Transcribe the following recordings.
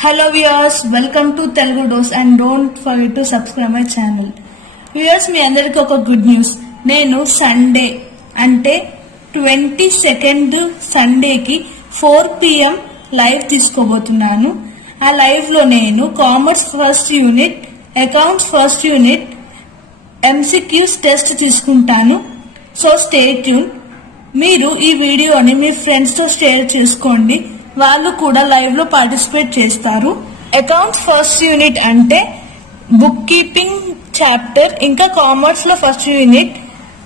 Hello viewers, welcome to Telugu Dose and don't forget to subscribe my channel. Viewers, మీ అందరికి ఒక good news. నేను Sunday అంటే 22nd సండేకి 4 PM live తీసుకోబోతున్నాను. ఆ live లో నేను commerce first unit, accounts first unit MCQs test తీసుకుంటాను. So stay tune. మీరు ఈ వీడియోని మీ ఫ్రెండ్స్ తో షేర్ చేసుకోండి, వాళ్ళు కూడా లైవ్ లో పార్టిసిపేట్ చేస్తారు. అకౌంట్స్ ఫస్ట్ యూనిట్ అంటే బుక్ కీపింగ్ చాప్టర్, ఇంకా కామర్స్ లో first unit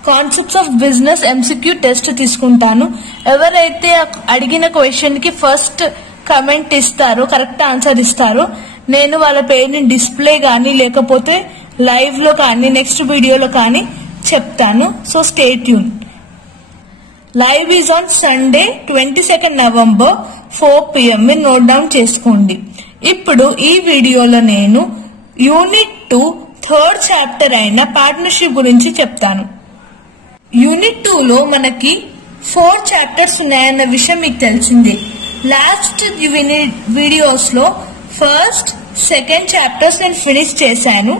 concepts of business MCQ test తీసుకుంటాను. ఎవరైతే అడిగిన క్వశ్చన్ కి ఫస్ట్ కమెంట్ ఇస్తారో, కరెక్ట్ ఆన్సర్ ఇస్తారో, నేను వాళ్ళ పేరుని డిస్ప్లే కానీ లేకపోతే లైవ్ లో కానీ నెక్స్ట్ వీడియోలో కానీ చెప్తాను. So stay tune. Live is on Sunday 22nd November 4 PM. మీరు నోట్ డౌన్ చేసుకోండి. ఇప్పుడు ఈ వీడియోలో నేను యూనిట్ 2 థర్డ్ చాప్టర్ అయిన పార్ట్నర్షిప్ గురించి చెప్తాను. యూనిట్ 2 లో మనకి 4 చాప్టర్స్ ఉన్నాయన్న విషయం మీకు తెలిసింది. లాస్ట్ వీడియోస్ లో ఫస్ట్, సెకండ్ చాప్టర్స్ నేను ఫినిష్ చేశాను.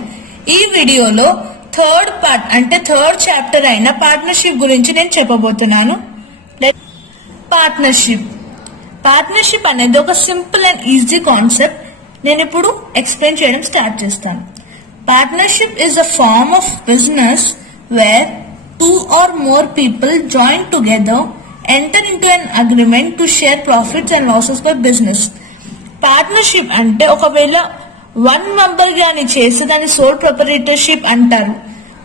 ఈ వీడియోలో థర్డ్ పార్ట్ అంటే థర్డ్ చాప్టర్ అయిన పార్ట్నర్షిప్ గురించి నేను చెప్పబోతున్నాను. పార్ట్నర్షిప్ అనేది ఒక సింపుల్ అండ్ ఈజీ కాన్సెప్ట్. నేను ఇప్పుడు ఎక్స్ప్లెయిన్ చేయడం స్టార్ట్ చేస్తాను. Partnership is a form of business where 2 or more people join together, enter into an agreement to share profits and losses by business. Partnership అంటే ఒకవేళ 1 member గాని చేస్తే దాన్ని soul proprietorship అంటారు.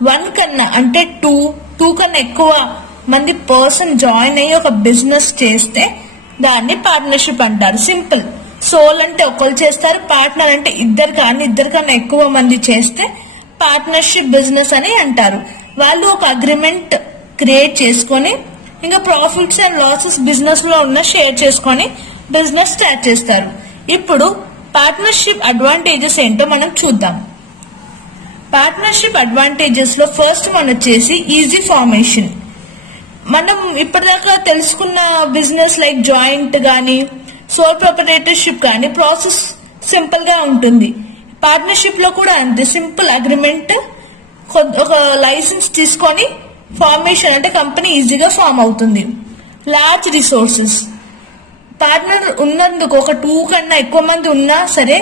1 కన్నా అంటే 2 కన్నా ఎక్కువ మంది పర్సన్ జాయిన్ అయ్యి ఒక బిజినెస్ చేస్తే దాన్ని పార్ట్నర్షిప్ అంటారు. సింపుల్. సోల్ అంటే ఒకరు చేస్తారు, పార్ట్నర్ అంటే ఇద్దరు కన్నా ఎక్కువ మంది చేస్తే పార్ట్నర్షిప్ బిజినెస్ అని అంటారు. వాళ్ళు ఒక అగ్రిమెంట్ క్రియేట్ చేసుకొని ఇంకా ప్రాఫిట్స్ అండ్ లాసెస్ బిజినెస్ లో ఉన్న షేర్ చేసుకొని బిజినెస్ స్టార్ట్ చేస్తారు. ఇప్పుడు పార్ట్నర్షిప్ అడ్వాంటేజెస్ ఏంటో మనం చూద్దాం. పార్ట్నర్షిప్ అడ్వాంటేజెస్ లో ఫస్ట్ వన్ వచ్చేసి ఈజీ ఫార్మేషన్. మనం ఇప్పటిదాకా తెలుసుకున్న బిజినెస్ లైక్ జాయింట్ గానీ సోల్ ప్రొపరేటర్షిప్ కానీ ప్రాసెస్ సింపుల్ గా ఉంటుంది. పార్ట్నర్షిప్ లో కూడా అంతే సింపుల్. అగ్రిమెంట్, ఒక లైసెన్స్ తీసుకొని ఫార్మేషన్ అంటే కంపెనీ ఈజీగా ఫామ్ అవుతుంది. Large resources. పార్ట్నర్ ఉన్నందుకు ఒక 2 కన్నా ఎక్కువ మంది ఉన్నా సరే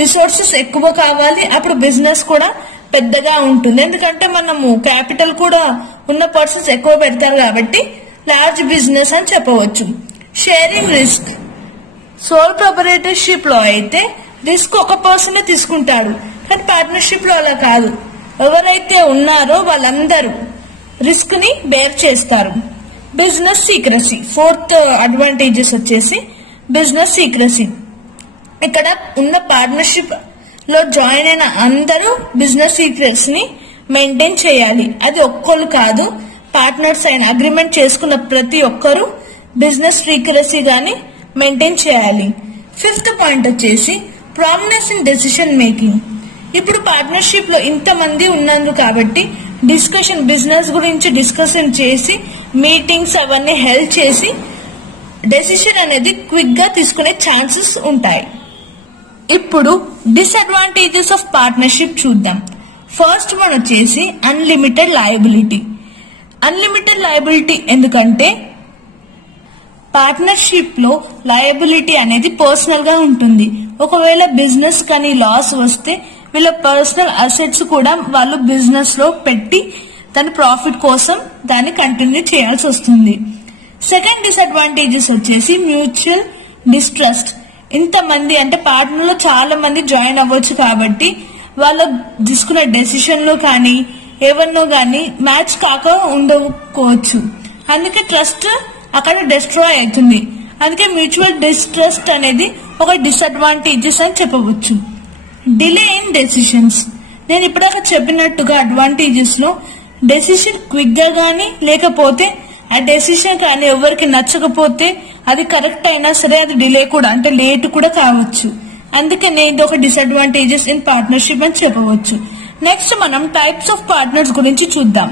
రిసోర్సెస్ ఎక్కువ కావాలి, అప్పుడు బిజినెస్ కూడా పెద్దగా ఉంటుంది. ఎందుకంటే మనము క్యాపిటల్ కూడా ఉన్న పర్సన్స్ ఎక్కువ పెడతారు కాబట్టి లార్జ్ బిజినెస్ అని చెప్పవచ్చు. Sharing risk. సోల్ ప్రొపరేటర్షిప్ లో అయితే రిస్క్ ఒక పర్సన్ తీసుకుంటాడు, కానీ పార్ట్నర్షిప్ లో అలా కాదు. ఎవరైతే ఉన్నారో వాళ్ళందరూ రిస్క్ ని బేర్ చేస్తారు. Business secrecy. ఫోర్త్ అడ్వాంటేజెస్ వచ్చేసి బిజినెస్ సీక్రసీ. ఇక్కడ ఉన్న పార్ట్నర్షిప్ లో జాయిన్ అయిన అందరూ బిజినెస్ సీక్రెట్స్ ని మెయింటైన్ చేయాలి. అది ఒక్కరు కాదు, పార్ట్నర్స్ అయిన అగ్రిమెంట్ చేసుకున్న ప్రతి ఒక్కరు బిజినెస్ సీక్రసీ గాని మెయింటైన్ చేయాలి. ఫిఫ్త్ పాయింట్ వచ్చేసి ప్రామినెన్స్ ఇన్ డెసిషన్ మేకింగ్. ఇప్పుడు పార్ట్నర్షిప్ లో ఇంతమంది ఉన్నారు కాబట్టి బిజినెస్ గురించి డిస్కషన్ చేసి మీటింగ్స్ అవన్నీ హెల్ప్ చేసి డెసిషన్ అనేది క్విక్ గా తీసుకునే ఛాన్సెస్ ఉంటాయి. ఇప్పుడు డిసడ్వాంటేజెస్ ఆఫ్ పార్ట్నర్షిప్ చూద్దాం. ఫస్ట్ వన్ వచ్చేసి అన్లిమిటెడ్ లయబిలిటీ. అన్లిమిటెడ్ లయబిలిటీ ఎందుకంటే పార్ట్నర్షిప్ లో లయబిలిటీ అనేది పర్సనల్ గా ఉంటుంది. ఒకవేళ బిజినెస్ కానీ లాస్ వస్తే వీళ్ళ పర్సనల్ అసెట్స్ కూడా వాళ్ళు బిజినెస్ లో పెట్టి దాని ప్రాఫిట్ కోసం దాన్ని కంటిన్యూ చేయాల్సి వస్తుంది. సెకండ్ డిసడ్వాంటేజెస్ వచ్చేసి మ్యూచువల్ డిస్ట్రస్ట్. ఇంతమంది అంటే పార్ట్నర్ లో చాలా మంది జాయిన్ అవ్వచ్చు కాబట్టి వాళ్ళు తీసుకునే డెసిషన్ లో కానీ ఏవన్నో గానీ మ్యాచ్ కాక ఉండకపోవచ్చు. అందుకే ట్రస్ట్ అక్కడ డిస్ట్రాయ్ అవుతుంది. అందుకే మ్యూచువల్ డిస్ట్రస్ట్ అనేది ఒక డిసడ్వాంటేజెస్ అని చెప్పవచ్చు. Delay in decisions. నేను ఇప్పటిదాకా చెప్పినట్టుగా అడ్వాంటేజెస్ లో డెసిషన్ క్విక్ గా గానీ లేకపోతే ఆ డెసిషన్ కానీ ఎవరికి నచ్చకపోతే అది కరెక్ట్ అయినా సరే అది డిలే కూడా అంటే లేట్ కూడా కావచ్చు. అందుకనే ఇది ఒక డిసడ్వాంటేజెస్ ఇన్ పార్ట్నర్షిప్ అని చెప్పవచ్చు. నెక్స్ట్ మనం టైప్స్ ఆఫ్ పార్ట్నర్స్ గురించి చూద్దాం.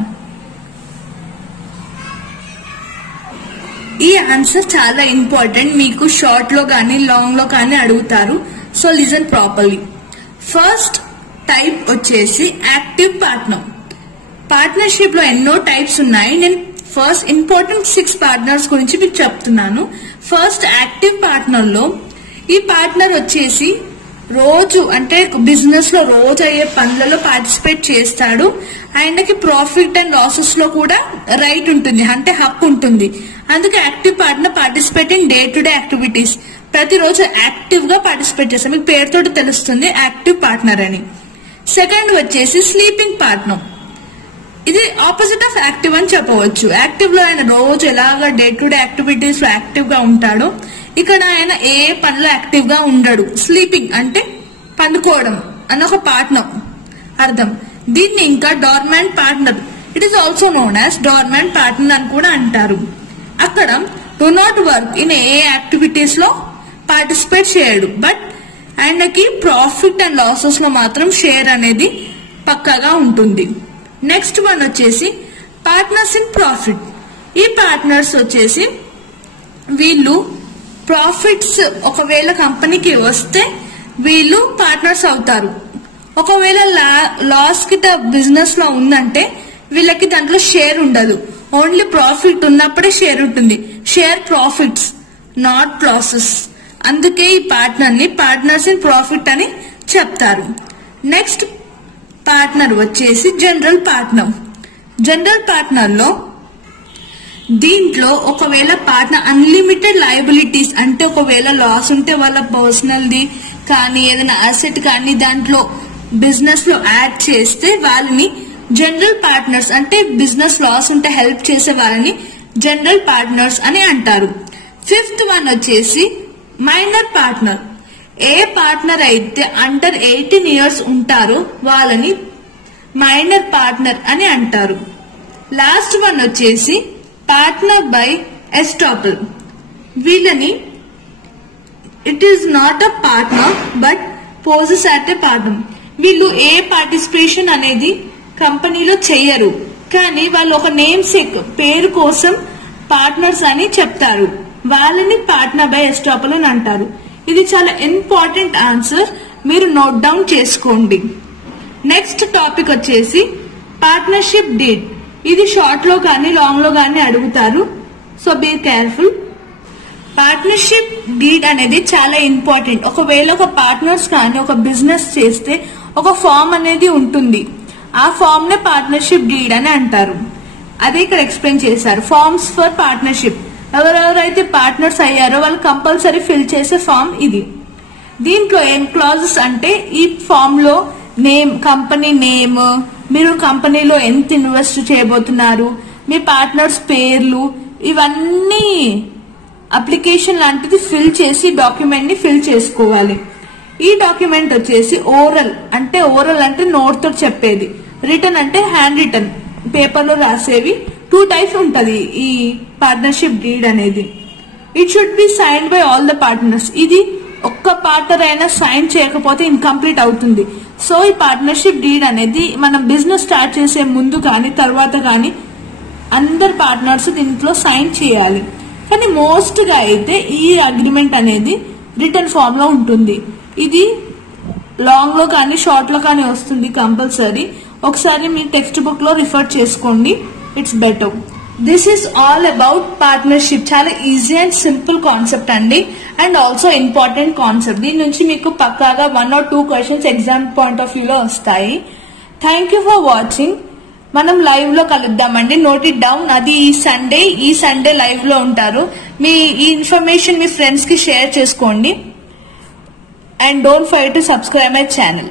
ఈ ఆన్సర్ చాలా ఇంపార్టెంట్, మీకు షార్ట్ లో కానీ లాంగ్ లో కానీ అడుగుతారు. So listen properly. First type వచ్చేసి యాక్టివ్ పార్ట్నర్. పార్ట్నర్షిప్ లో ఎన్నో టైప్స్ ఉన్నాయి. నేను ఫస్ట్ ఇంపార్టెంట్ 6 పార్ట్నర్స్ గురించి మీకు చెప్తున్నాను. ఫస్ట్ యాక్టివ్ పార్ట్నర్ లో ఈ పార్ట్నర్ వచ్చేసి రోజు అంటే బిజినెస్ లో రోజు అయ్యే పనులలో పార్టిసిపేట్ చేస్తాడు. ఆయనకి ప్రాఫిట్ అండ్ లాసెస్ లో కూడా రైట్ ఉంటుంది, అంటే హక్కు ఉంటుంది. అందుకే active partner participate in day to day activities. ప్రతిరోజు యాక్టివ్ గా పార్టిసిపేట్ చేస్తాం, మీకు పేరుతో తెలుస్తుంది యాక్టివ్ పార్ట్నర్ అని. సెకండ్ వచ్చేసి స్లీపింగ్ పార్ట్నర్. ఇది ఆపోజిట్ ఆఫ్ యాక్టివ్ అని చెప్పవచ్చు. యాక్టివ్ లో ఆయన రోజు ఎలాగా డే టు డే యాక్టివిటీస్ లో యాక్టివ్ గా ఉంటాడో, ఇక్కడ ఆయన ఏ పనిలో యాక్టివ్ గా ఉండడు. స్లీపింగ్ అంటే పండుకోవడం అని ఒక పార్ట్నర్ అర్థం. దీన్ని ఇంకా డార్మాంట్ partner, it is also known as డార్మాంట్ partner అని కూడా అంటారు. అక్కడ do not work in a activities లో పార్టిసిపేట్ చేయడు, బట్ ఆయనకి ప్రాఫిట్ అండ్ లాసెస్ లో మాత్రం షేర్ అనేది పక్కాగా ఉంటుంది. నెక్స్ట్ వన్ వచ్చేసి పార్ట్నర్స్ ఇన్ ప్రాఫిట్. ఈ పార్ట్నర్స్ వచ్చేసి వీళ్ళు ప్రాఫిట్స్ ఒకవేళ కంపెనీకి వస్తే వీళ్ళు పార్ట్నర్స్ అవుతారు. ఒకవేళ లాస్ కి బిజినెస్ లో ఉందంటే వీళ్ళకి దాంట్లో షేర్ ఉండదు, ఓన్లీ ప్రాఫిట్ ఉన్నప్పుడే షేర్ ఉంటుంది. Share profits not losses. అందుకే ఈ పార్ట్నర్ ని పార్ట్నర్స్ ఇన్ ప్రాఫిట్ అని చెప్తారు. నెక్స్ట్ పార్ట్నర్ వచ్చేసి జనరల్ పార్ట్నర్. జనరల్ పార్ట్నర్ లో దీంట్లో ఒకవేళ పార్ట్నర్ అన్లిమిటెడ్ లయబిలిటీస్, అంటే ఒకవేళ లాస్ ఉంటే వాళ్ళ పర్సనల్ది కానీ ఏదైనా అసెట్ కానీ దాంట్లో బిజినెస్ లో యాడ్ చేస్తే వాళ్ళని జనరల్ పార్ట్నర్స్, అంటే బిజినెస్ లాస్ ఉంటే హెల్ప్ చేసే వాళ్ళని జనరల్ పార్ట్నర్స్ అని అంటారు. ఫిఫ్త్ వన్ వచ్చేసి మైనర్ పార్ట్నర్. ఏ పార్ట్నర్ అయితే అండర్ 18 years ఉంటారో వాళ్ళని మైనర్ పార్ట్నర్ అని అంటారు. లాస్ట్ వన్ వచ్చేసి పార్ట్నర్ బై ఎస్టాపుల్. వీళ్ళని it is not a partner but poses at a partner. వీళ్ళు ఏ పార్టిసిపేషన్ అనేది కంపెనీలో చెయ్యరు, కానీ వాళ్ళు ఒక నేమ్ సేక్ పేరు కోసం పార్ట్నర్స్ అని చెప్తారు. వాళ్ళని పార్ట్నర్ బై ఎస్టాపుల్ అని అంటారు. ఇది చాలా ఇంపార్టెంట్ ఆన్సర్, మీరు నోట్ డౌన్ చేసుకోండి. నెక్స్ట్ టాపిక్ వచ్చేసి పార్ట్నర్షిప్ డీడ్. ఇది షార్ట్ లో కానీ లాంగ్ లో కానీ అడుగుతారు, so be careful. Partnership deed అనేది చాలా ఇంపార్టెంట్. ఒకవేళ ఒక పార్ట్నర్స్ కానీ ఒక బిజినెస్ చేస్తే ఒక ఫామ్ అనేది ఉంటుంది, ఆ ఫామ్ నే పార్ట్నర్షిప్ డీడ్ అని అంటారు. అదే ఇక్కడ ఎక్స్ప్లెయిన్ చేశారు. ఫార్మ్స్ ఫర్ పార్ట్నర్షిప్, ఎవరెవరైతే పార్ట్నర్స్ అయ్యారో వాళ్ళు కంపల్సరీ ఫిల్ చేసే ఫామ్ ఇది. దీంట్లో ఏం క్లాజెస్ అంటే ఈ ఫామ్ లో నేమ్, కంపెనీ నేమ్, మీరు కంపెనీలో ఎంత ఇన్వెస్ట్ చేయబోతున్నారు, మీ పార్ట్నర్స్ పేర్లు, ఇవన్నీ అప్లికేషన్ లాంటిది ఫిల్ చేసి డాక్యుమెంట్ ని ఫిల్ చేసుకోవాలి. ఈ డాక్యుమెంట్ వచ్చేసి ఓరల్ అంటే నోట్ తో చెప్పేది, రిటర్న్ అంటే హ్యాండ్ రిటర్న్ పేపర్ లో రాసేవి. 2 types ఉంటది ఈ పార్ట్నర్షిప్ డీడ్ అనేది. It should be sign by all the partners. ఇది ఒక్క పార్ట్నర్ అయినా సైన్ చేయకపోతే ఇన్కంప్లీట్ అవుతుంది. సో ఈ పార్ట్నర్షిప్ డీడ్ అనేది మనం బిజినెస్ స్టార్ట్ చేసే ముందు కానీ తర్వాత కానీ అందరు పార్ట్నర్స్ దీంట్లో సైన్ చేయాలి. కానీ మోస్ట్ గా అయితే ఈ అగ్రిమెంట్ అనేది రిటర్న్ ఫామ్ లో ఉంటుంది. ఇది లాంగ్ లో కానీ షార్ట్ లో కానీ వస్తుంది కంపల్సరీ. ఒకసారి మీ టెక్స్ట్ బుక్ లో రిఫర్ చేసుకోండి, it's better. This is all about partnership. చాలా ఈజీ అండ్ సింపుల్ కాన్సెప్ట్ అండి, అండ్ ఆల్సో ఇంపార్టెంట్ కాన్సెప్ట్. దీని నుంచి మీకు పక్కాగా 1 or 2 questions exam point of view లో వస్తాయి. Thank you for watching. మనం లైవ్ లో కలుద్దామండి. Note it down. అది ఈ సండే లైవ్ లో ఉంటారు. మీ ఈ ఇన్ఫర్మేషన్ మీ ఫ్రెండ్స్ కి షేర్ చేసుకోండి, and don't forget to subscribe my channel.